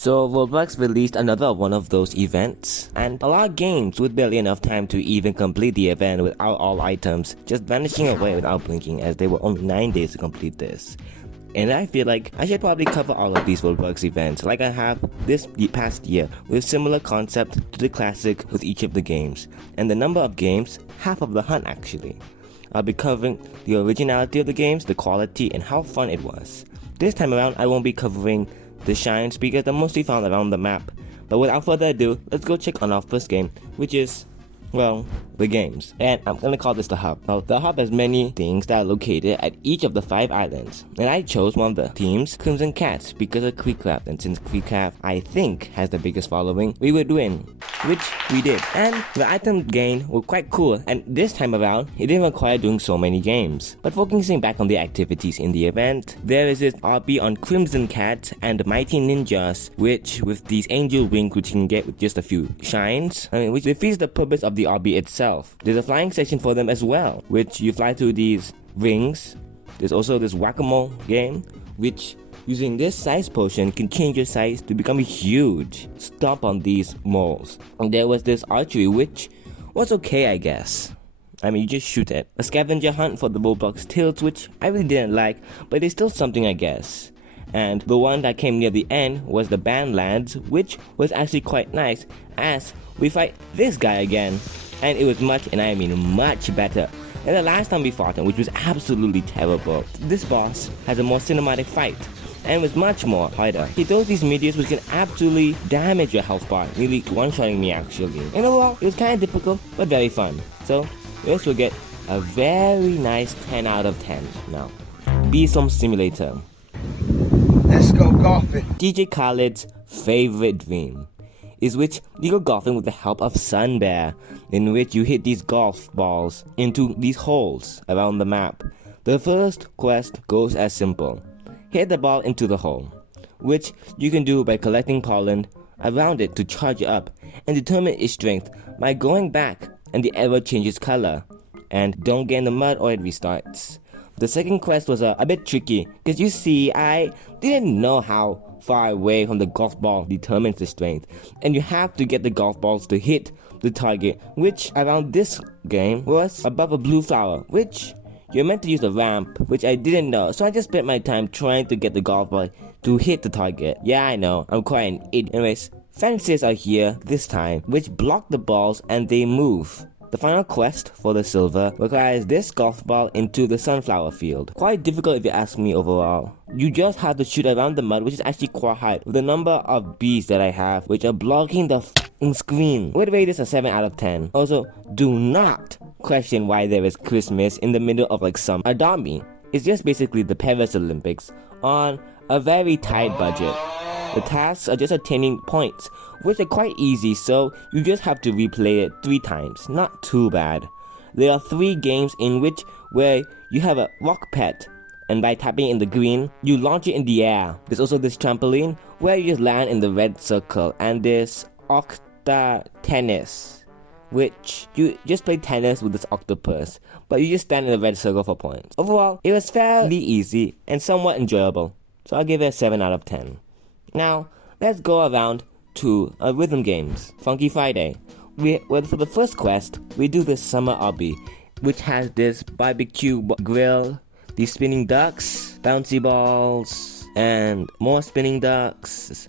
So Roblox released another one of those events, and a lot of games would barely enough time to even complete the event without all items just vanishing away without blinking, as they were only 9 days to complete this. And I feel like I should probably cover all of these Roblox events like I have this past year, with similar concept to the classic with each of the games. And the number of games, half of the hunt actually. I'll be covering the originality of the games, the quality, and how fun it was. This time around I won't be covering the shines because they're mostly found around the map. But without further ado, let's go check on our first game, which is, well, the games. And I'm gonna call this the hub. Now, the hub has many things that are located at each of the 5 islands. And I chose one of the teams, Crimson Cats, because of Kreek. And since Kreek, I think, has the biggest following, we would win. Which we did. And the item gain were quite cool, and this time around, it didn't require doing so many games. But focusing back on the activities in the event, there is this RB on Crimson Cat and Mighty Ninjas, which with these angel wings which you can get with just a few shines, which defeats the purpose of the RB itself. There's a flying section for them as well, which you fly through these rings. There's also this whack-a-mole game, which using this size potion can change your size to become huge. Stomp on these moles. And there was this archery, which was okay, I guess. I mean, you just shoot it. A scavenger hunt for the Roblox tilts, which I really didn't like, but it's still something, I guess. And the one that came near the end was the Bandlands, which was actually quite nice, as we fight this guy again. And it was much, and I mean much better than the last time we fought him, which was absolutely terrible. This boss has a more cinematic fight, and was much more harder. He throws these meteors which can absolutely damage your health bar, nearly one-shotting me actually. And overall, it was kind of difficult, but very fun. So, this will get a very nice 10 out of 10. Now, Besom Simulator. Let's go golfing. DJ Khaled's favorite dream is which you go golfing with the help of Sun Bear, in which you hit these golf balls into these holes around the map. The first quest goes as simple. Hit the ball into the hole, which you can do by collecting pollen around it to charge it up and determine its strength by going back and the arrow changes color. And don't get in the mud or it restarts. The second quest was a bit tricky, because you see, I didn't know how far away from the golf ball determines the strength, and you have to get the golf balls to hit the target, which around this game was above a blue flower, which you're meant to use a ramp, which I didn't know, so I just spent my time trying to get the golf ball to hit the target. Yeah, I know, I'm quite an idiot. Anyways, fences are here this time, which block the balls and they move. The final quest for the silver requires this golf ball into the sunflower field. Quite difficult if you ask me overall. You just have to shoot around the mud, which is actually quite hard, with the number of bees that I have, which are blocking the screen. Would rate this a 7 out of 10. Also, do not question why there is Christmas in the middle of like some Adami. It's just basically the Paris Olympics on a very tight budget. The tasks are just attaining points, which are quite easy, so you just have to replay it 3 times. Not too bad. There are 3 games in which where you have a rock pet, and by tapping in the green, you launch it in the air. There's also this trampoline where you just land in the red circle, and this octa tennis, which you just play tennis with this octopus, but you just stand in the red circle for points. Overall, it was fairly easy and somewhat enjoyable, so I'll give it a 7 out of 10. Now, let's go around to rhythm games. Funky Friday. For the first quest, we do this summer obby, which has this barbecue grill, these spinning ducks, bouncy balls, and more spinning ducks,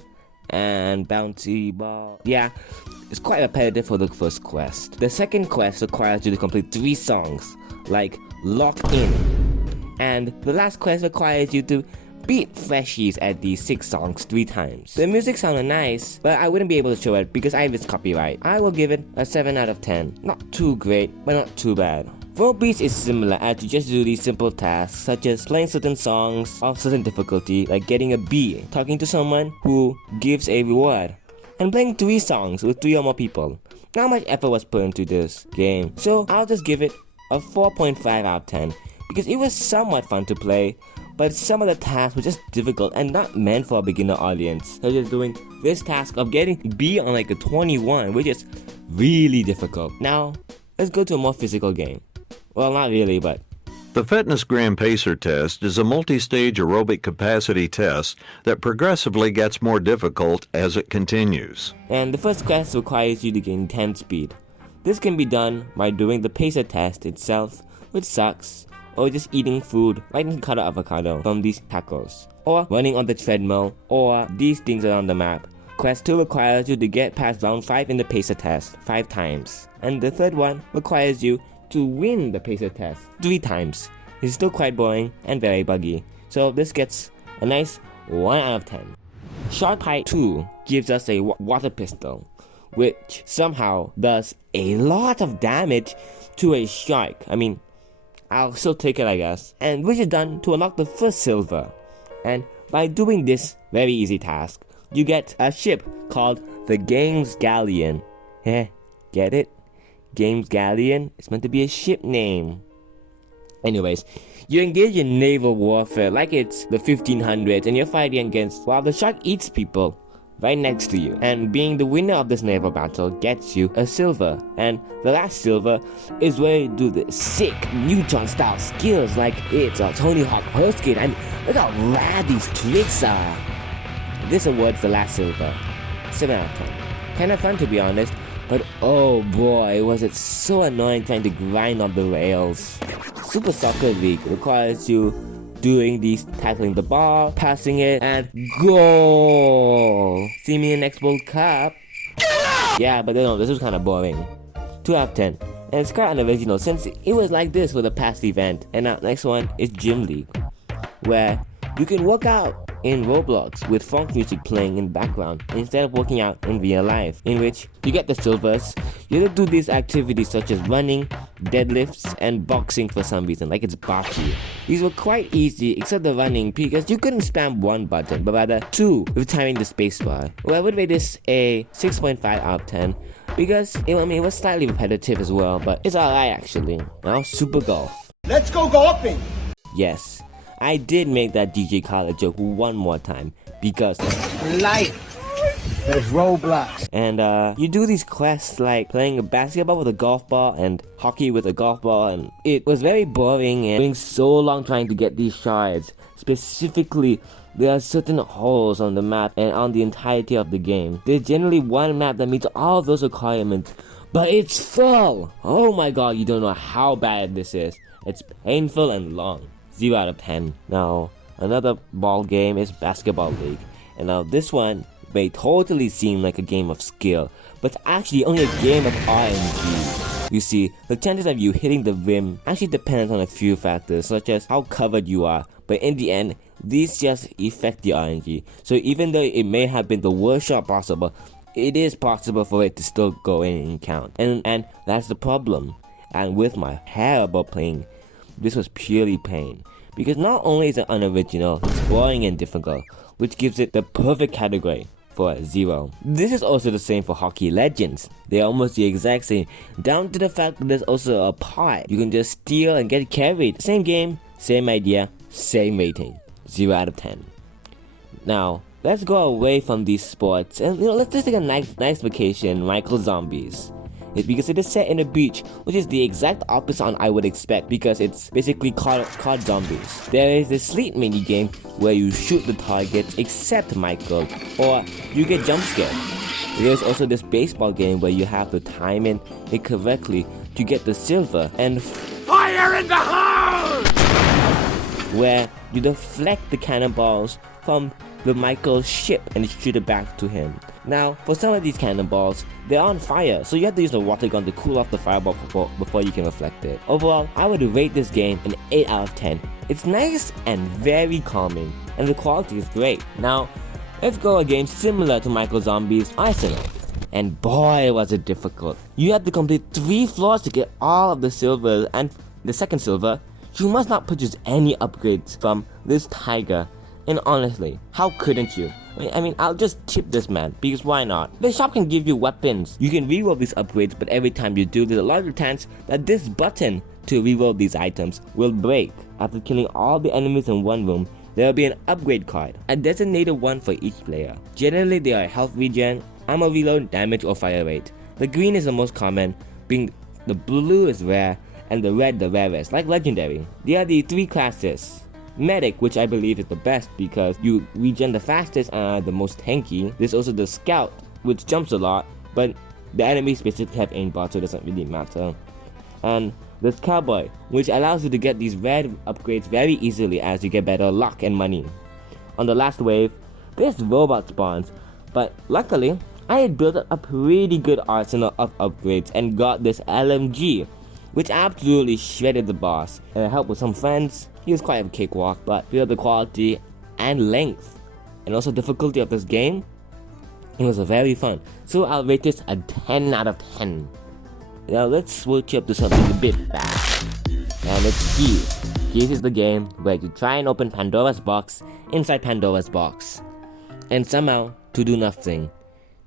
and bouncy balls. Yeah, it's quite repetitive for the first quest. The second quest requires you to complete 3 songs, like Lock In. And the last quest requires you to beat freshies at these 6 songs 3 times. The music sounded nice, but I wouldn't be able to show it because I have its copyright. I will give it a 7 out of 10. Not too great, but not too bad. World Beats is similar, as you just do these simple tasks such as playing certain songs of certain difficulty, like getting a B, talking to someone who gives a reward, and playing 3 songs with 3 or more people. Not much effort was put into this game, so I'll just give it a 4.5 out of 10 because it was somewhat fun to play, but some of the tasks were just difficult and not meant for a beginner audience. So just doing this task of getting B on like a 21, which is really difficult. Now, let's go to a more physical game. Well, not really, but The Fitness Gram Pacer test is a multi-stage aerobic capacity test that progressively gets more difficult as it continues. And the first quest requires you to gain 10 speed. This can be done by doing the pacer test itself, which sucks, or just eating food like cut avocado from these tacos, or running on the treadmill, or these things around the map. Quest 2 requires you to get past round 5 in the pacer test 5 times. And the third one requires you to win the pacer test 3 times. It's still quite boring and very buggy, so this gets a nice 1 out of 10. Shark Bite 2 gives us a water pistol, which somehow does a lot of damage to a shark. I mean, I'll still take it, I guess. And which is done to unlock the first silver. And by doing this very easy task, you get a ship called the Games Galleon. Get it? Games Galleon? It's meant to be a ship name. Anyways, you engage in naval warfare like it's the 1500s and you're fighting against while the shark eats people right next to you. And being the winner of this naval battle gets you a silver. And the last silver is where you do the sick Neutron style skills like it's a Tony Hawk Pro Skate. I mean, look how rad these tricks are. This award's the last silver. 7 out of 10. Kinda fun to be honest, but oh boy, was it so annoying trying to grind on the rails. Super Soccer League requires you doing these tackling the ball, passing it, and goal! See me in next World Cup? Yeah, but no, this was kinda boring. 2 out of 10. And it's quite unoriginal since it was like this for the past event. And now next one is Gym League, where you can work out in Roblox with funk music playing in the background instead of working out in real life, in which you get the silvers. You have to do these activities such as running, deadlifts, and boxing for some reason, like it's Baki. These were quite easy except the running because you couldn't spam one button, but rather 2 with timing the spacebar. Well, I would rate this a 6.5 out of 10 because it was slightly repetitive as well, but it's alright actually. Now, Super Golf. Let's go golfing! Yes, I did make that DJ Khaled joke one more time because Life is Roblox. and you do these quests like playing a basketball with a golf ball and hockey with a golf ball, and it was very boring and taking so long trying to get these shards. Specifically, there are certain holes on the map and on the entirety of the game. There's generally one map that meets all those requirements, but it's full. Oh my god, you don't know how bad this is. It's painful and long. 0 out of 10. Now, another ball game is Basketball League. And now this one may totally seem like a game of skill, but it's actually only a game of RNG. You see, the chances of you hitting the rim actually depends on a few factors, such as how covered you are, but in the end, these just affect the RNG. So even though it may have been the worst shot possible, it is possible for it to still go in and count. And that's the problem. And with my terrible playing, this was purely pain. Because not only is it unoriginal, it's boring and difficult, which gives it the perfect category for a 0. This is also the same for Hockey Legends. They're almost the exact same, down to the fact that there's also a part you can just steal and get carried. Same game, same idea, same rating. 0 out of 10. Now, let's go away from these sports and let's just take a nice vacation, Michael Zombies. It's because it is set in a beach, which is the exact opposite on I would expect because it's basically called zombies. There is a sleep minigame where you shoot the targets except Michael, or you get jump scared. There's also this baseball game where you have to time it correctly to get the silver, and fire in the hole! Where you deflect the cannonballs from the Michael's ship and shoot it back to him. Now, for some of these cannonballs, they're on fire, so you have to use a water gun to cool off the fireball before you can reflect it. Overall, I would rate this game an 8 out of 10. It's nice and very calming, and the quality is great. Now, let's go a game similar to Michael Zombie's Asylum. And boy was it difficult. You have to complete 3 floors to get all of the silver, and the second silver, you must not purchase any upgrades from this tiger. And honestly, how couldn't you? I mean, I'll just tip this man, because why not? The shop can give you weapons. You can reroll these upgrades, but every time you do, there's a lot of chance that this button to reroll these items will break. After killing all the enemies in one room, there will be an upgrade card, a designated one for each player. Generally, they are health regen, armor reload, damage, or fire rate. The green is the most common, the blue is rare, and the red the rarest, like legendary. There are the 3 classes. Medic, which I believe is the best because you regen the fastest and are the most tanky. There's also the Scout, which jumps a lot, but the enemies basically have aimbot, so it doesn't really matter. And there's Cowboy, which allows you to get these red upgrades very easily as you get better luck and money. On the last wave, there's robot spawns, but luckily, I had built up a pretty good arsenal of upgrades and got this LMG, which absolutely shredded the boss. And I helped with some friends. He was quite a cakewalk, but because of the quality and length and also difficulty of this game, it was very fun. So I'll rate this a 10 out of 10. Now let's switch up to something a bit fast. And it's Keys. Keys is the game where you try and open Pandora's box inside Pandora's box. And somehow, to do nothing.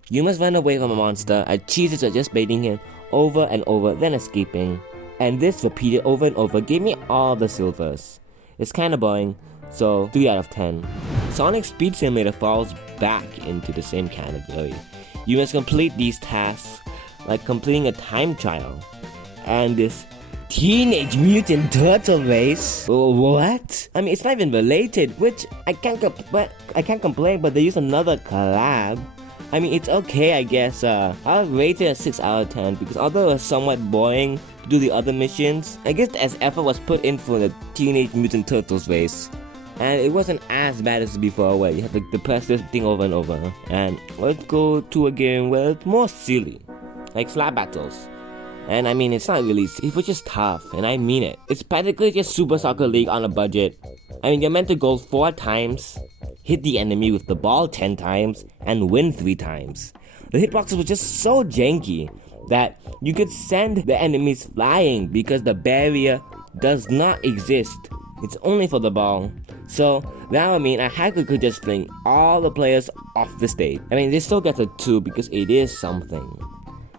You must run away from a monster as cheeses are just baiting him over and over, then escaping. And this repeated over and over gave me all the silvers. It's kinda boring, so 3 out of 10. Sonic Speed Simulator falls back into the same category. You must complete these tasks like completing a time trial. And this Teenage Mutant Turtle race? What? I mean, it's not even related, which I can't complain, but they use another collab. I mean, it's okay, I guess. I'll rate it a 6 out of 10 because although it was somewhat boring to do the other missions, I guess as effort was put in for the Teenage Mutant Turtles race. And it wasn't as bad as before where you have to press this thing over and over. And let's go to a game where it's more silly, like slap battles. And I mean, it's not really, it was just tough, and I mean it. It's practically just Super Soccer League on a budget. I mean, you're meant to go 4 times, hit the enemy with the ball 10 times, and win 3 times. The hitboxes were just so janky that you could send the enemies flying because the barrier does not exist. It's only for the ball. So that would mean a hacker could just fling all the players off the stage. I mean, this still gets a 2 because it is something.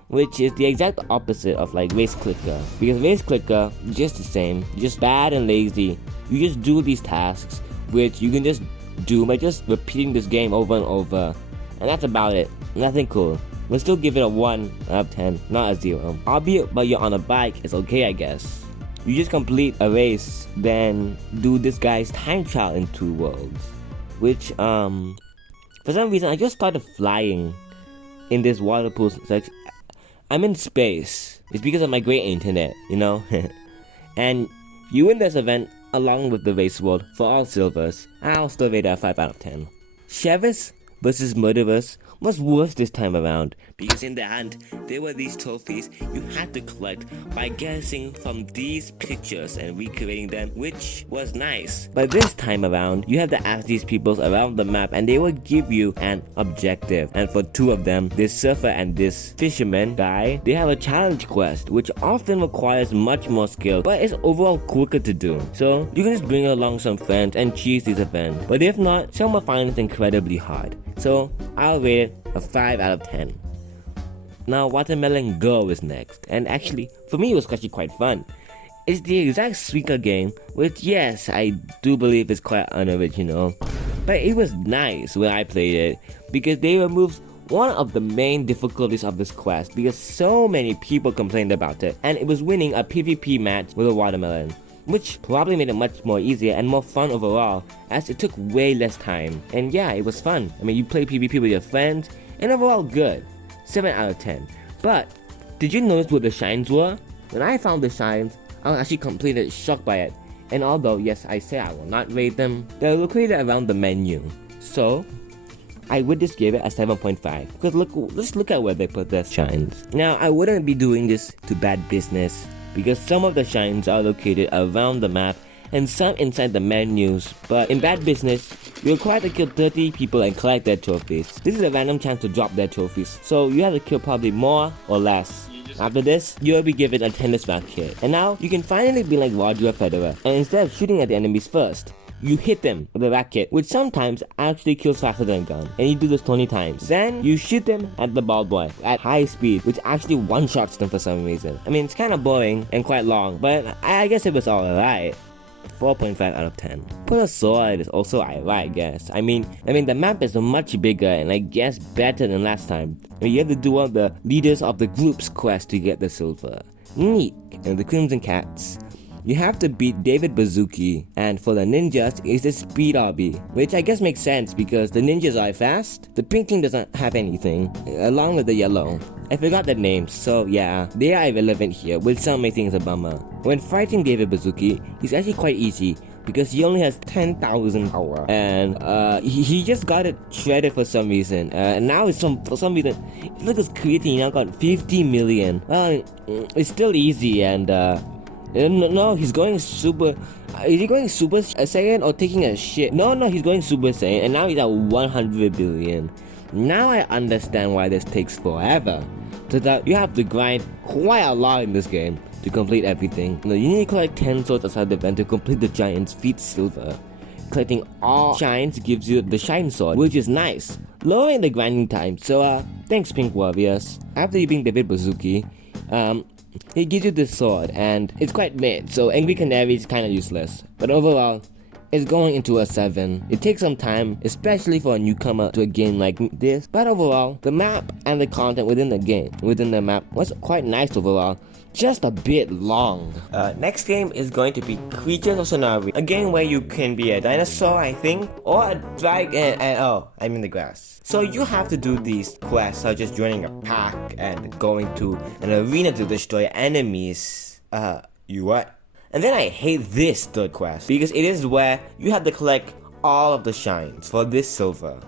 Which is the exact opposite of like Race Clicker. Because Race Clicker is just the same. You're just bad and lazy. You just do these tasks, which you can just do by just repeating this game over and over. And that's about it. Nothing cool. We'll still give it a 1 out of 10, not a 0. Albeit, but you're on a bike, it's okay, I guess. You just complete a race, then do this guy's time trial in 2 worlds. Which, for some reason, I just started flying in this water pool section. I'm in space. It's because of my great internet, you know? And you win this event along with the race world for all silvers. I'll still rate it a 5 out of 10. Sheriffs vs. Murderers was worse this time around because in the hunt there were these trophies you had to collect by guessing from these pictures and recreating them, which was nice. But this time around you have to ask these people around the map and they will give you an objective, and for 2 of them, this surfer and this fisherman guy, they have a challenge quest which often requires much more skill but is overall quicker to do. So you can just bring along some friends and cheese these events, but if not, some will find it incredibly hard. So I'll rate it a 5 out of 10. Now Watermelon Go is next, and actually for me it was actually quite fun. It's the exact Suika game, which yes, I do believe is quite unoriginal, but it was nice when I played it because they removed one of the main difficulties of this quest because so many people complained about it, and it was winning a PvP match with a watermelon, which probably made it much more easier and more fun overall as it took way less time. And yeah, it was fun. I mean, you play PvP with your friends and overall good. 7 out of 10. But did you notice what the shines were? When I found the shines, I was actually completely shocked by it. And although yes, I say I will not rate them, they're located around the menu. So I would just give it a 7.5 because let's look at where they put their shines. Now I wouldn't be doing this to bad business, because some of the shines are located around the map and some inside the menus, but in bad business, you're required to kill 30 people and collect their trophies. This is a random chance to drop their trophies, so you have to kill probably more or less. After this, you'll be given a tennis racket, and now you can finally be like Roger Federer, and instead of shooting at the enemies first, you hit them with a racket, which sometimes actually kills faster than a gun, and you do this 20 times. Then you shoot them at the ball boy at high speed, which actually one-shots them for some reason. I mean, it's kind of boring and quite long, but I guess it was alright. 4.5 out of 10. For the sword is also alright, I guess. I mean the map is much bigger and I guess better than last time. You have to do all the leaders of the group's quest to get the silver. Neat. And the Crimson Cats. You have to beat David Bazooki, and for the ninjas, it's the speed obby, which I guess makes sense because the ninjas are fast, the pink team doesn't have anything, along with the yellow. I forgot the names, so yeah, they are irrelevant here, which some may think is a bummer. When fighting David Bazooki, he's actually quite easy, because he only has 10,000 power, and he just got it shredded for some reason, and now for some reason, look at his creatine now got 50 million. Well, it's still easy, and no, he's going super. Is he going Super Saiyan or taking a shit? No, he's going Super Saiyan, and now he's at 100 billion. Now I understand why this takes forever. So that you have to grind quite a lot in this game to complete everything. You need to collect 10 swords outside the event to complete the giant's feat silver. Collecting all shines gives you the shine sword, which is nice, lowering the grinding time. So thanks Pink Warriors. After you beat David Bazooki, he gives you this sword, and it's quite mid, so Angry Canary is kinda useless. But overall, it's going into a 7. It takes some time, especially for a newcomer to a game like this. But overall, the map and the content within the map was quite nice overall. Just a bit long. Next game is going to be Creatures of Sonari, a game where you can be a dinosaur, I think, or a dragon, and oh, I'm in the grass. So you have to do these quests, such as joining a pack and going to an arena to destroy enemies. You what? And then I hate this third quest, because it is where you have to collect all of the shines for this silver.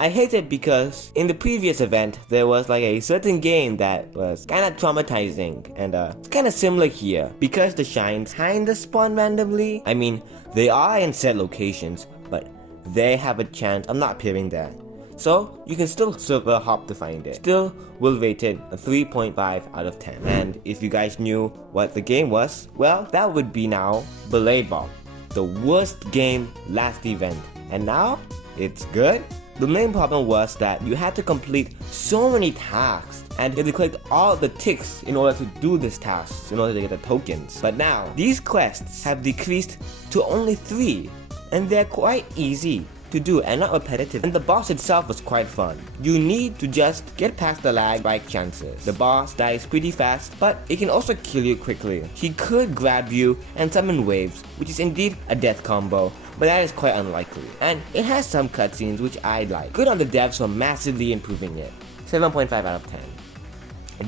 I hate it because in the previous event, there was like a certain game that was kinda traumatizing, and it's kinda similar here. Because the shines kinda spawn randomly, I mean, they are in set locations, but they have a chance of not appearing there. So, you can still server hop to find it. Still, will rate it a 3.5 out of 10. And if you guys knew what the game was, well, that would be now Blade Ball, the worst game last event. And now, it's good? The main problem was that you had to complete so many tasks, and you had to collect all the ticks in order to do these tasks, in order to get the tokens. But now, these quests have decreased to only 3, and they're quite easy to do and not repetitive. And the boss itself was quite fun. You need to just get past the lag by chances. The boss dies pretty fast, but it can also kill you quickly. He could grab you and summon waves, which is indeed a death combo, but that is quite unlikely. And it has some cutscenes which I like. Good on the devs for massively improving it. 7.5 out of 10.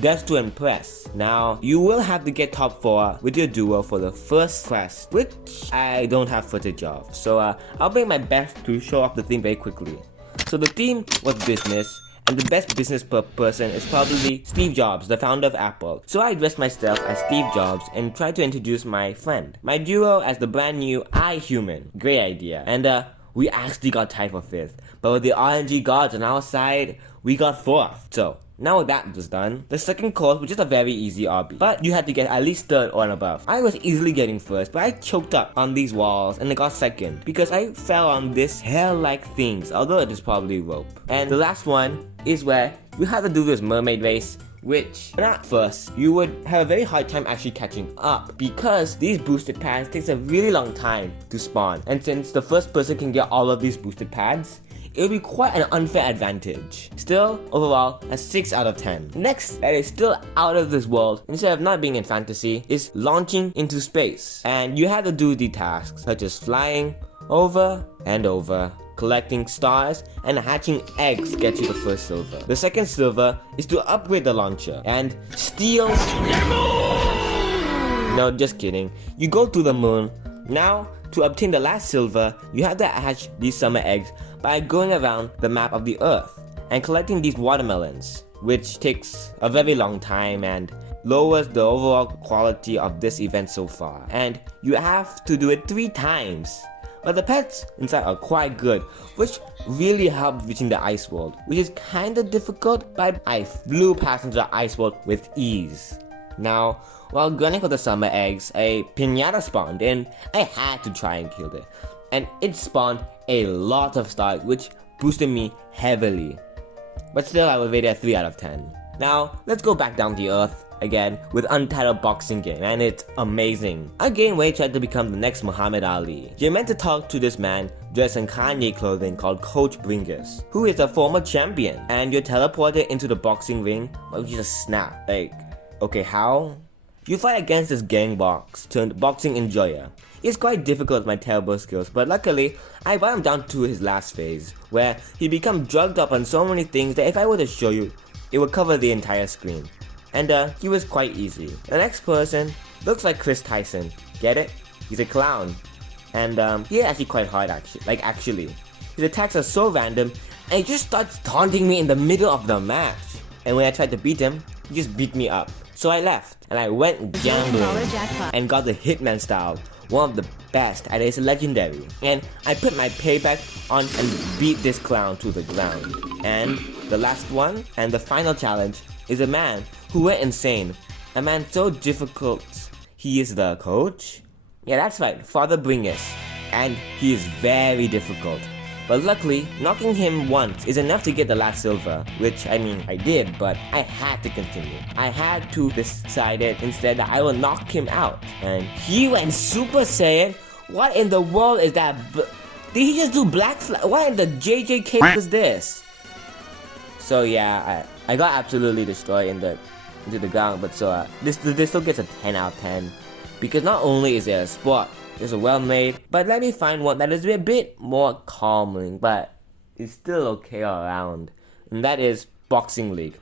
Just to impress. Now, you will have to get top 4 with your duo for the first quest, which I don't have footage of. So I'll bring my best to show off the theme very quickly. So the theme was business, and the best business person is probably Steve Jobs, the founder of Apple. So I dressed myself as Steve Jobs and tried to introduce my friend. My duo as the brand new iHuman. Great idea. And we actually got tied for 5th. But with the RNG gods on our side, we got 4th. So, now with that was done, the second course was just a very easy obby, but you had to get at least 3rd or above. I was easily getting 1st, but I choked up on these walls and I got 2nd because I fell on this hair-like things, although it is probably rope. And the last one is where you had to do this mermaid race, which at first you would have a very hard time actually catching up because these boosted pads takes a really long time to spawn, and since the first person can get all of these boosted pads, it would be quite an unfair advantage. Still, overall, a 6 out of 10. Next, that is still out of this world, instead of not being in fantasy, is launching into space. And you have to do the tasks, such as flying over and over, collecting stars, and hatching eggs gets you the first silver. The second silver is to upgrade the launcher and steal... No, just kidding. You go to the moon. Now, to obtain the last silver, you have to hatch these summer eggs by going around the map of the Earth and collecting these watermelons, which takes a very long time and lowers the overall quality of this event so far. And you have to do it 3 times. But the pets inside are quite good, which really helped reaching the ice world, which is kinda difficult, but I flew past into the ice world with ease. Now, while gunning for the summer eggs, a piñata spawned and I had to try and kill it. And it spawned a lot of stars, which boosted me heavily. But still, I would rate it a 3 out of 10. Now, let's go back down to Earth. again with Untitled Boxing Game, and it's amazing. A game where you try to become the next Muhammad Ali. You're meant to talk to this man dressed in Kanye clothing called Coach Bringus, who is a former champion, and you're teleported into the boxing ring, but you just snap. Like, okay, how? You fight against this gang box turned boxing enjoyer. It's quite difficult with my terrible skills, but luckily, I brought him down to his last phase, where he became drugged up on so many things that if I were to show you, it would cover the entire screen. And he was quite easy. The next person looks like Chris Tyson. Get it? He's a clown. And he's actually quite hard actually. His attacks are so random, and he just starts taunting me in the middle of the match. And when I tried to beat him, he just beat me up. So I left, and I went gambling, and got the Hitman style, one of the best, and it's legendary. And I put my payback on and beat this clown to the ground. And the last one, and the final challenge, is a man who went insane. A man so difficult, he is the coach? Yeah, that's right, Father Bringus. And he is very difficult. But luckily, knocking him once is enough to get the last silver, which I mean, I did, but I had to continue. I had to decide it instead that I will knock him out. And he went Super Saiyan? What in the world is that? Did he just do Black Flag? What in the JJK was this? So yeah, I got absolutely destroyed into the ground, but so this still gets a 10 out of 10. Because not only is it a sport, it's well made, but let me find one that is a bit more calming, but is still okay all around. And that is Boxing League,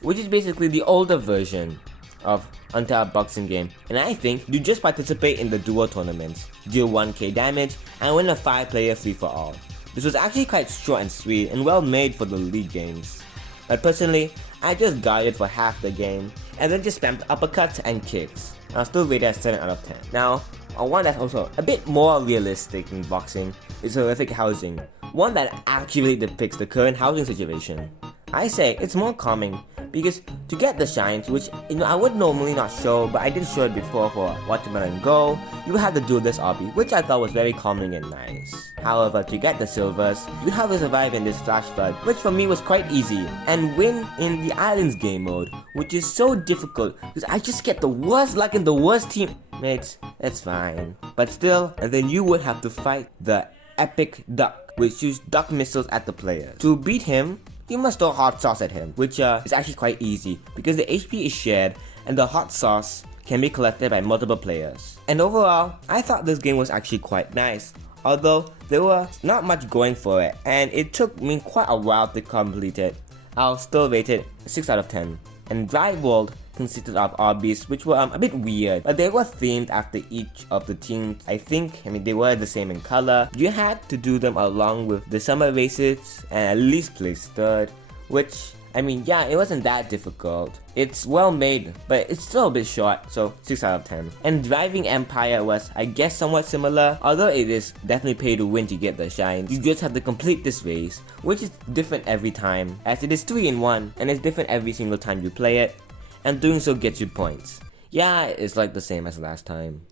which is basically the older version of Untitled Boxing Game. And I think you just participate in the duo tournaments, deal 1k damage, and win a 5-player free-for-all. This was actually quite short and sweet, and well made for the league games. But personally, I just guarded for half the game, and then just spammed uppercuts and kicks. I'll still rate it as 7 out of 10. Now, one that's also a bit more realistic in boxing is Horrific Housing, one that actually depicts the current housing situation. I say it's more calming because to get the shines, which I would normally not show, but I did show it before for Watermelon Go, you would have to do this obby, which I thought was very calming and nice. However, to get the silvers, you have to survive in this flash flood, which for me was quite easy, and win in the Islands game mode, which is so difficult because I just get the worst luck in the worst teammates. It's fine. But still, and then you would have to fight the Epic Duck, which shoots duck missiles at the player. To beat him, you must throw hot sauce at him, which is actually quite easy because the HP is shared and the hot sauce can be collected by multiple players. And overall, I thought this game was actually quite nice, although there was not much going for it and it took me quite a while to complete it. I'll still rate it 6 out of 10. And Drive World consisted of obbies which were a bit weird, but they were themed after each of the teams. I mean they were the same in color. You had to do them along with the summer races and at least place third, which I mean yeah, it wasn't that difficult. It's well made, but it's still a bit short, so 6 out of 10. And Driving Empire was I guess somewhat similar, although it is definitely pay to win to get the shine. You just have to complete this race, which is different every time, as it is 3 in 1 and it's different every single time you play it. And doing so gets you points. Yeah, it's like the same as last time,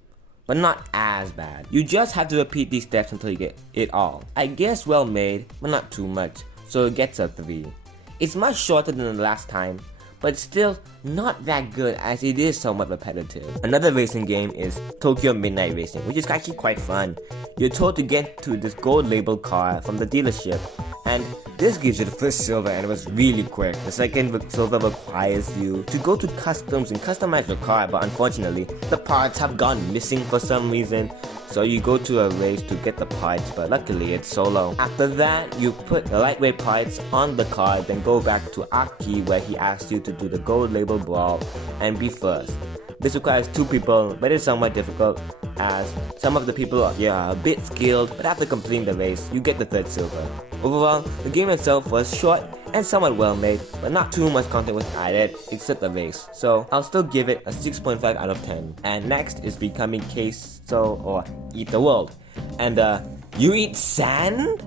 but not as bad. You just have to repeat these steps until you get it all. I guess well made, but not too much, so it gets a 3. It's much shorter than the last time, but still not that good as it is somewhat repetitive. Another racing game is Tokyo Midnight Racing, which is actually quite fun. You're told to get to this gold labeled car from the dealership, and this gives you the first silver and it was really quick. The second silver requires you to go to customs and customize your car, but unfortunately the parts have gone missing for some reason, so you go to a race to get the parts, but luckily it's solo. After that, you put the lightweight parts on the car, then go back to Aki where he asks you to do the gold label brawl and be first. This requires 2 people, but it's somewhat difficult as some of the people are a bit skilled, but after completing the race, you get the 3rd silver. Overall, the game itself was short and somewhat well made, but not too much content was added except the race, so I'll still give it a 6.5 out of 10. And next is Becoming Queso or Eat the World. And you eat sand?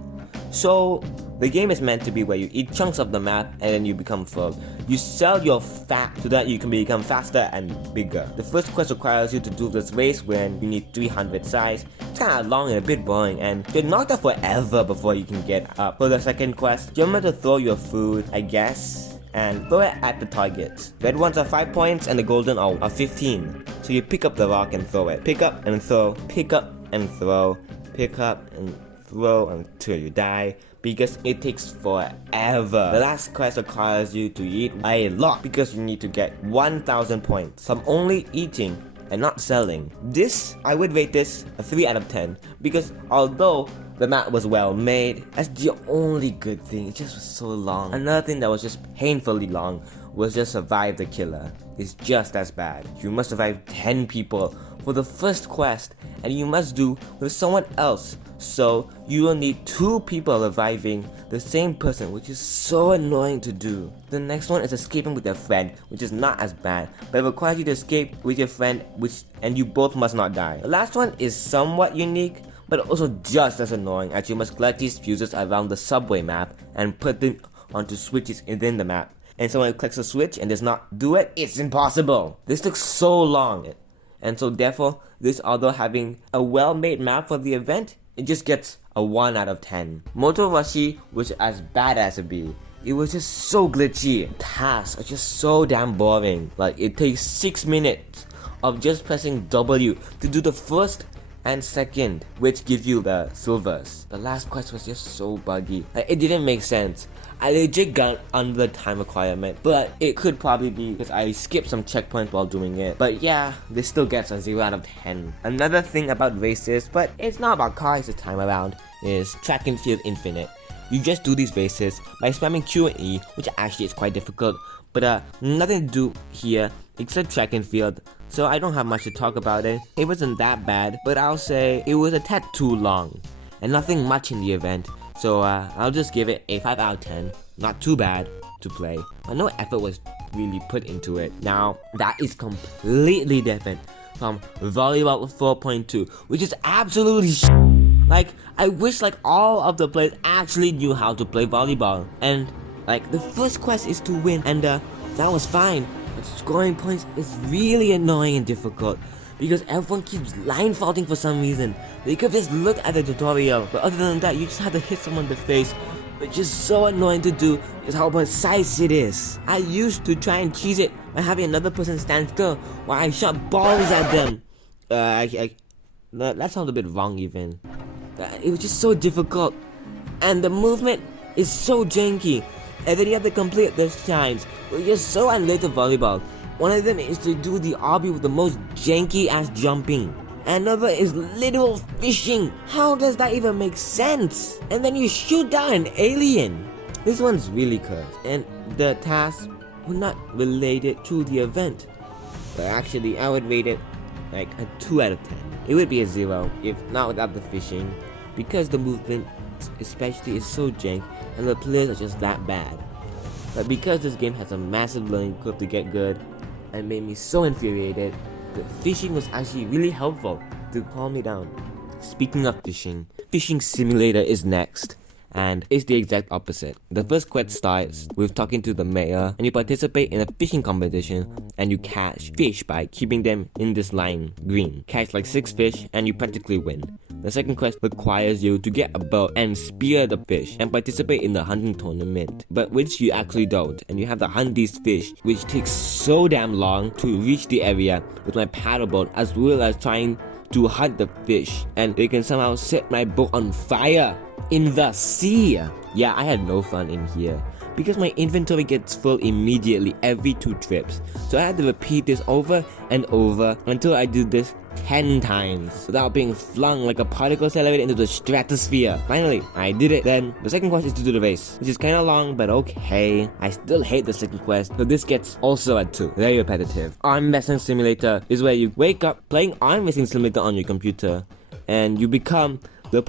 So the game is meant to be where you eat chunks of the map and then you become full. You sell your fat so that you can become faster and bigger. The first quest requires you to do this race when you need 300 size. It's kinda long and a bit boring and you're knocked out forever before you can get up. For the second quest, you're meant to throw your food, I guess, and throw it at the targets. Red ones are 5 points and the golden are 15. So you pick up the rock and throw it. Pick up and throw, pick up and throw, pick up and throw until you die, because it takes forever. The last quest requires you to eat a lot because you need to get 1000 points. So I'm only eating and not selling. This, I would rate this a 3 out of 10 because although the map was well made, that's the only good thing. It just was so long. Another thing that was just painfully long was just survive the killer. It's just as bad. You must survive 10 people for the first quest, and you must do with someone else. So you will need 2 people reviving the same person, which is so annoying to do. The next one is escaping with your friend, which is not as bad, but it requires you to escape with your friend, and you both must not die. The last one is somewhat unique, but also just as annoying, as you must collect these fuses around the subway map and put them onto switches within the map. And someone clicks a switch and does not do it, it's impossible. This took so long. And so therefore, this, although having a well-made map for the event, it just gets a 1 out of 10. Moto Rushi was as bad as it be. It was just so glitchy. Tasks are just so damn boring. Like, it takes 6 minutes of just pressing W to do the first and second, which give you the silvers. The last quest was just so buggy. Like, it didn't make sense. I legit got under the time requirement, but it could probably be because I skipped some checkpoints while doing it. But yeah, this still gets a 0 out of 10. Another thing about races, but it's not about cars this time around, is Track and Field Infinite. You just do these races by spamming Q and E, which actually is quite difficult, but nothing to do here except Track and Field. So I don't have much to talk about it. It wasn't that bad, but I'll say it was a tad too long, and nothing much in the event. So I'll just give it a 5 out of 10. Not too bad to play, but no effort was really put into it. Now, that is completely different from Volleyball 4.2, which is absolutely like, I wish like all of the players actually knew how to play volleyball. And like, the first quest is to win, and that was fine. But scoring points is really annoying and difficult, because everyone keeps line faulting for some reason. They could just look at the tutorial, but other than that, you just have to hit someone in the face, which is so annoying to do because how precise it is. I used to try and cheese it by having another person stand still while I shot balls at them. That sounds a bit wrong even. It was just so difficult, and the movement is so janky, and then you have to complete the shines, which is so unrelated to volleyball. One of them is to do the obby with the most janky ass jumping. Another is literal fishing. How does that even make sense? And then you shoot down an alien. This one's really cursed. And the tasks were not related to the event. But actually, I would rate it like a 2 out of 10. It would be a 0 if not without the fishing, because the movement especially is so jank and the players are just that bad. But because this game has a massive learning curve to get good, and made me so infuriated, the fishing was actually really helpful to calm me down. Speaking of fishing, Fishing Simulator is next, and it's the exact opposite. The first quest starts with talking to the mayor, and you participate in a fishing competition, and you catch fish by keeping them in this line, green. Catch like 6 fish, and you practically win. The second quest requires you to get a boat and spear the fish and participate in the hunting tournament, but which you actually don't, and you have to hunt these fish, which takes so damn long to reach the area with my paddle boat, as well as trying to hunt the fish, and they can somehow set my boat on fire in the sea. Yeah, I had no fun in here, because my inventory gets full immediately every 2 trips, so I had to repeat this over and over until I do this 10 times without being flung like a particle accelerator into the stratosphere. Finally, I did it. Then the second quest is to do the race, which is kinda long, but okay. I still hate the second quest, so this gets also a 2. Very repetitive. Arm Wrestling Simulator is where you wake up playing Arm Wrestling Simulator on your computer, and you become the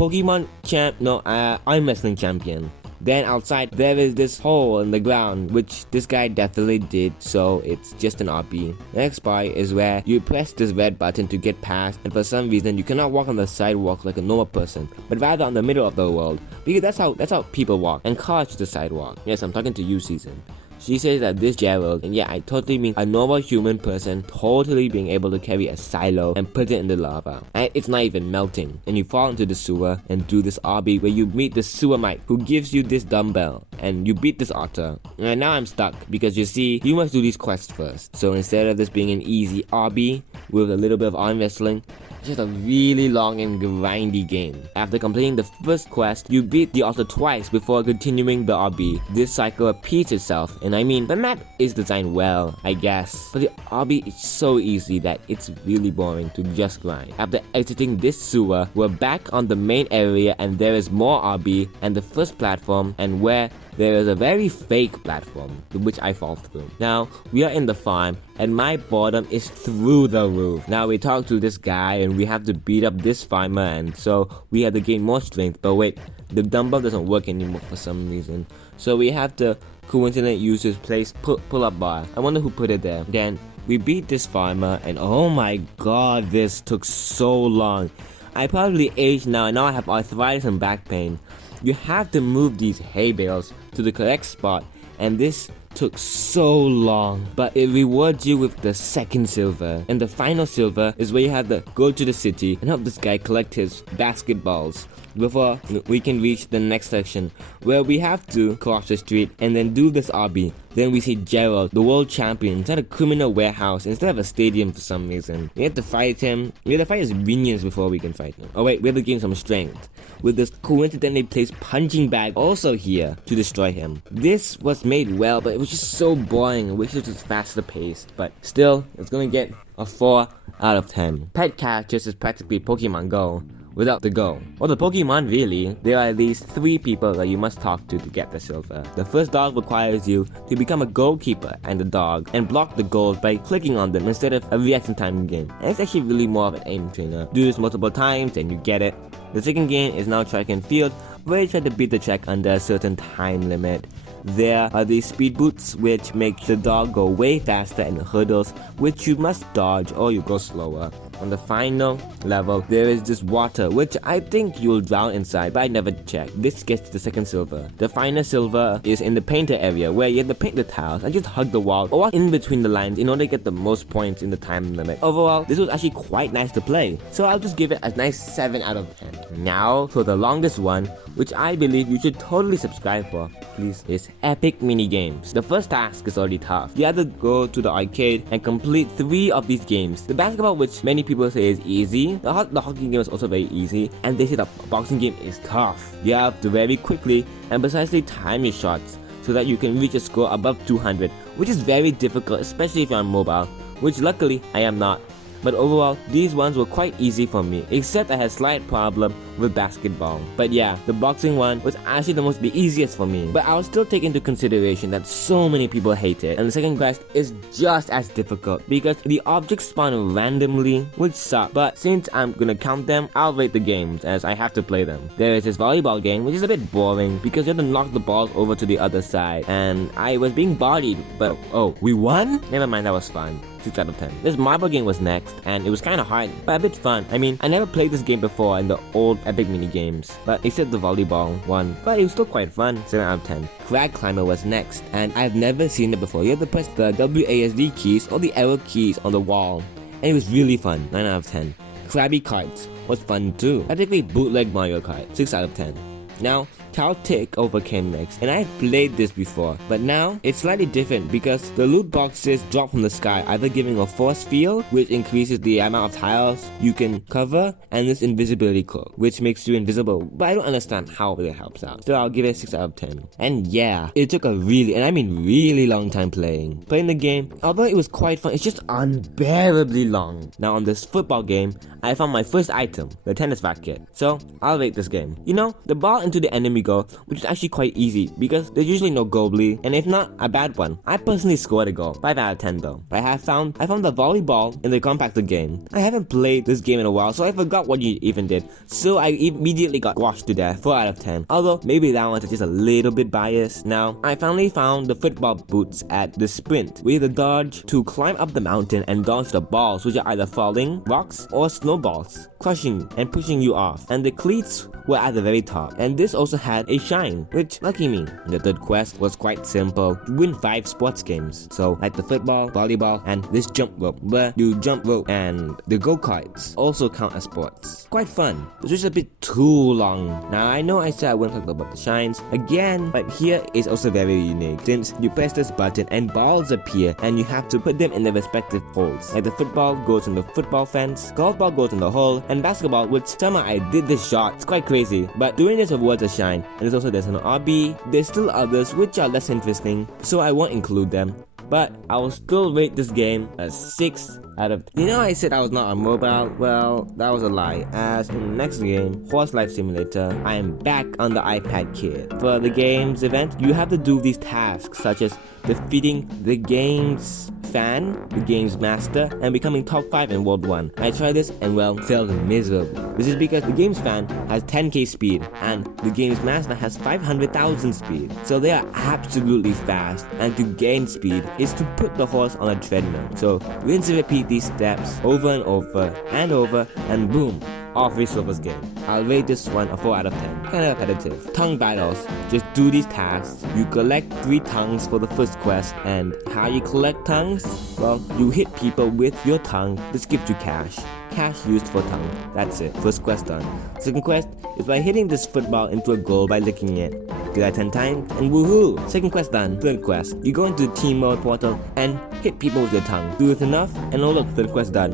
Arm Wrestling Champion. Then outside there is this hole in the ground, which this guy definitely did, so it's just an RP. The next part is where you press this red button to get past, and for some reason you cannot walk on the sidewalk like a normal person, but rather on the middle of the world, because that's how people walk, and cars to the sidewalk. Yes, I'm talking to you, Season. She says that this Gerald, and yeah, I totally mean a normal human person, totally being able to carry a silo and put it in the lava. And it's not even melting. And you fall into the sewer and do this obby where you meet the sewer mite who gives you this dumbbell. And you beat this otter. And now I'm stuck because you see, you must do these quests first. So instead of this being an easy obby with a little bit of arm wrestling, it's just a really long and grindy game. After completing the first quest, you beat the otter twice before continuing the obby. This cycle repeats itself, and I mean, the map is designed well, I guess. But the obby is so easy that it's really boring to just grind. After exiting this sewer, we're back on the main area and there is more obby and the first platform, and where there is a very fake platform, which I fall through. Now, we are in the farm, and my boredom is through the roof. Now, we talk to this guy, and we have to beat up this farmer, and so we have to gain more strength. But wait, the dumbbell doesn't work anymore for some reason. So we have to coincidentally use his place pull-up bar. I wonder who put it there. Then, we beat this farmer, and oh my god, this took so long. I probably aged now, and now I have arthritis and back pain. You have to move these hay bales to the correct spot, and this took so long, but it rewards you with the second silver. And the final silver is where you have to go to the city and help this guy collect his basketballs before we can reach the next section, where we have to cross the street and then do this obby. Then we see Gerald, the world champion, inside a criminal warehouse instead of a stadium for some reason. We have to fight him. We have to fight his minions before we can fight him. Oh wait, we have to gain some strength, with this coincidentally placed punching bag also here to destroy him. This was made well, but it was just so boring. I wish it was faster paced, but still, it's gonna get a 4 out of 10. Pet characters is practically Pokemon Go without the Go. Well, the Pokemon really, there are at least 3 people that you must talk to get the silver. The first dog requires you to become a goalkeeper and a dog and block the goals by clicking on them instead of a reaction time game. And it's actually really more of an aim trainer. Do this multiple times and you get it. The second game is now track and field, where you try to beat the track under a certain time limit. There are these speed boots which make the dog go way faster, and the hurdles which you must dodge or you go slower. On the final level, there is this water which I think you'll drown inside, but I never checked. This gets to the second silver. The final silver is in the painter area, where you have to paint the tiles and just hug the wall or walk in between the lines in order to get the most points in the time limit. Overall, this was actually quite nice to play, so I'll just give it a nice 7 out of 10. Now for the longest one, which I believe you should totally subscribe for, please, is epic minigames. The first task is already tough. You have to go to the arcade and complete 3 of these games. The basketball, which many people say is easy, the hockey game is also very easy, and they say the boxing game is tough. You have to very quickly and precisely time your shots so that you can reach a score above 200, which is very difficult, especially if you're on mobile, which luckily I am not. But overall, these ones were quite easy for me, except I had a slight problem with basketball. But yeah, the boxing one was actually the easiest for me. But I'll still take into consideration that so many people hate it, and the second quest is just as difficult because the objects spawn randomly, which suck. But since I'm gonna count them, I'll rate the games as I have to play them. There is this volleyball game, which is a bit boring because you have to knock the balls over to the other side, and I was being bodied, but oh, we won? Never mind, that was fun. 6 out of 10. This marble game was next, and it was kinda hard, but a bit fun. I mean, I never played this game before in the old epic mini games, but except the volleyball one, but it was still quite fun. 7 out of 10. Crag Climber was next, and I've never seen it before. You have to press the WASD keys or the arrow keys on the wall, and it was really fun. 9 out of 10. Krabby Karts was fun too. Practically bootleg Mario Kart. 6 out of 10. Now, Cow Takeover came next, and I had played this before, but now it's slightly different because the loot boxes drop from the sky, either giving a force field, which increases the amount of tiles you can cover, and this invisibility cloak, which makes you invisible, but I don't understand how it helps out. So I'll give it a 6 out of 10. And yeah, it took a really, and I mean really long time playing the game. Although it was quite fun, it's just unbearably long. Now on this football game, I found my first item, the tennis racket. So I'll rate this game. You know, the ball into the enemy goal, which is actually quite easy because there's usually no goalie, and if not, a bad one. I personally scored a goal. 5 out of 10 though. I found the volleyball in the compactor game. I haven't played this game in a while, so I forgot what you even did. So I immediately got squashed to death. 4 out of 10. Although maybe that one's just a little bit biased. Now, I finally found the football boots at the sprint, with the dodge to climb up the mountain and dodge the balls, which are either falling rocks or snowballs, crushing and pushing you off. And the cleats were at the very top. And this also had a shine, which lucky me. The third quest was quite simple. You win 5 sports games. So like the football, volleyball, and this jump rope, where you jump rope, and the go-karts also count as sports. Quite fun. It's just a bit too long. Now I know I said I wouldn't talk about the shines again, but here is also very unique since you press this button and balls appear and you have to put them in their respective holes. Like the football goes in the football fence, golf ball goes in the hole, and basketball, which somehow I did this shot. It's quite crazy, but doing this awards a shine. And there's an RB. There's still others which are less interesting, so I won't include them. But I will still rate this game a 6 out of 10. You know I said I was not on mobile? Well, that was a lie, as in the next game, Horse Life Simulator, I am back on the iPad kit. For the game's event, you have to do these tasks such as defeating the game's fan, the game's master, and becoming top 5 in World 1. I tried this and well, failed miserably. This is because the game's fan has 10k speed and the game's master has 500,000 speed. So they are absolutely fast, and to gain speed is to put the horse on a treadmill. So rinse and repeat these steps over and over, and boom, all 3 silvers gained. I'll rate this one a 4 out of 10. Kinda repetitive. Tongue battles. Just do these tasks. You collect 3 tongues for the first quest, and how you collect tongues? Well, you hit people with your tongue. This gives you cash. Cash used for tongue. That's it. First quest done. Second quest is by hitting this football into a goal by licking it. Do that 10 times and woohoo! Second quest done. Third quest. You go into the team mode portal and hit people with your tongue. Do it enough and oh look, third quest done.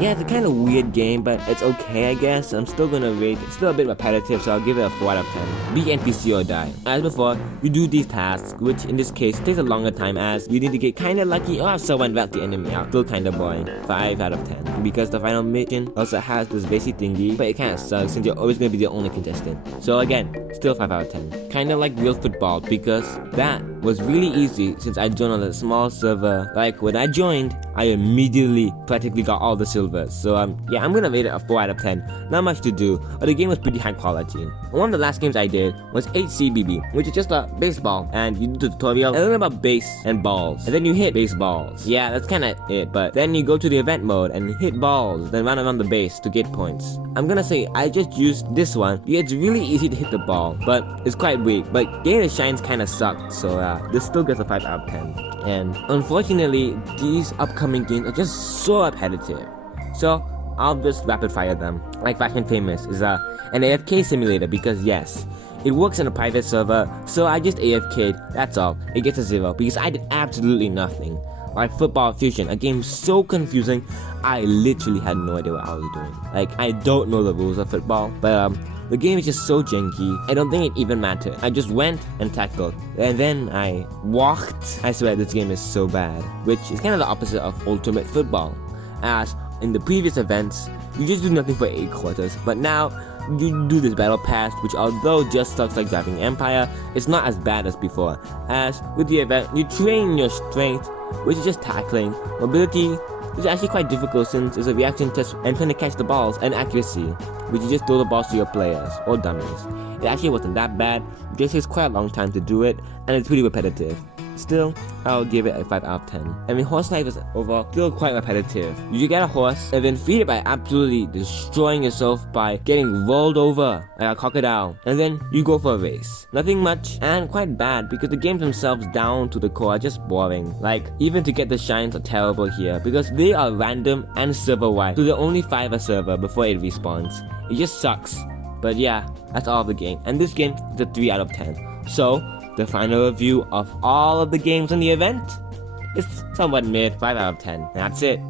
Yeah, it's a kind of weird game, but it's okay I guess. I'm still gonna rate it. It's still a bit repetitive, so I'll give it a 4 out of 10. Be NPC or die. As before, you do these tasks, which in this case takes a longer time as you need to get kinda lucky or have someone rat the enemy out. Still kinda boring. 5 out of 10. Because the final mission also has this basic thingy, but it kinda sucks since you're always gonna be the only contestant. So again, still 5 out of 10. Kinda like real football, because that was really easy since I joined on a small server. Like when I joined, I immediately practically got all the silvers. So yeah, I'm gonna rate it a 4 out of 10. Not much to do, but the game was pretty high quality. One of the last games I did was HCBB, which is just a baseball, and you do the tutorial and learn about base and balls, and then you hit baseballs. Yeah, that's kinda it, but then you go to the event mode and hit balls, then run around the base to get points. I'm gonna say I just used this one because it's really easy to hit the ball, but it's quite weak. But getting the shines kinda sucked, so this still gets a 5 out of 10. And unfortunately, these upcoming games are just so repetitive. So I'll just rapid fire them. Like Fast and Famous is an AFK simulator because yes, it works in a private server, so I just AFK'd, that's all. It gets a 0 because I did absolutely nothing. Like Football Fusion, a game so confusing, I literally had no idea what I was doing. Like, I don't know the rules of football, but the game is just so janky, I don't think it even mattered. I just went and tackled, and then I walked. I swear this game is so bad, which is kind of the opposite of Ultimate Football. As in the previous events, you just do nothing for 8 quarters, but now, you do this battle pass, which although just sucks like driving Empire, it's not as bad as before. As with the event, you train your strength, which is just tackling. Mobility is actually quite difficult since it's a reaction test and trying to catch the balls, and accuracy, which you just throw the balls to your players, or dummies. It actually wasn't that bad, it just takes quite a long time to do it, and it's pretty repetitive. Still, I'll give it a 5 out of 10. I mean, horse life is overall still quite repetitive. You get a horse and then feed it by absolutely destroying yourself by getting rolled over like a crocodile, and then you go for a race. Nothing much and quite bad because the games themselves down to the core are just boring. Like, even to get the shines are terrible here because they are random and server-wide, so they only 5 a server before it respawns. It just sucks. But yeah, that's all of the game, and this game is a 3 out of 10. So, the final review of all of the games on the event is somewhat mid, 5 out of 10. That's it.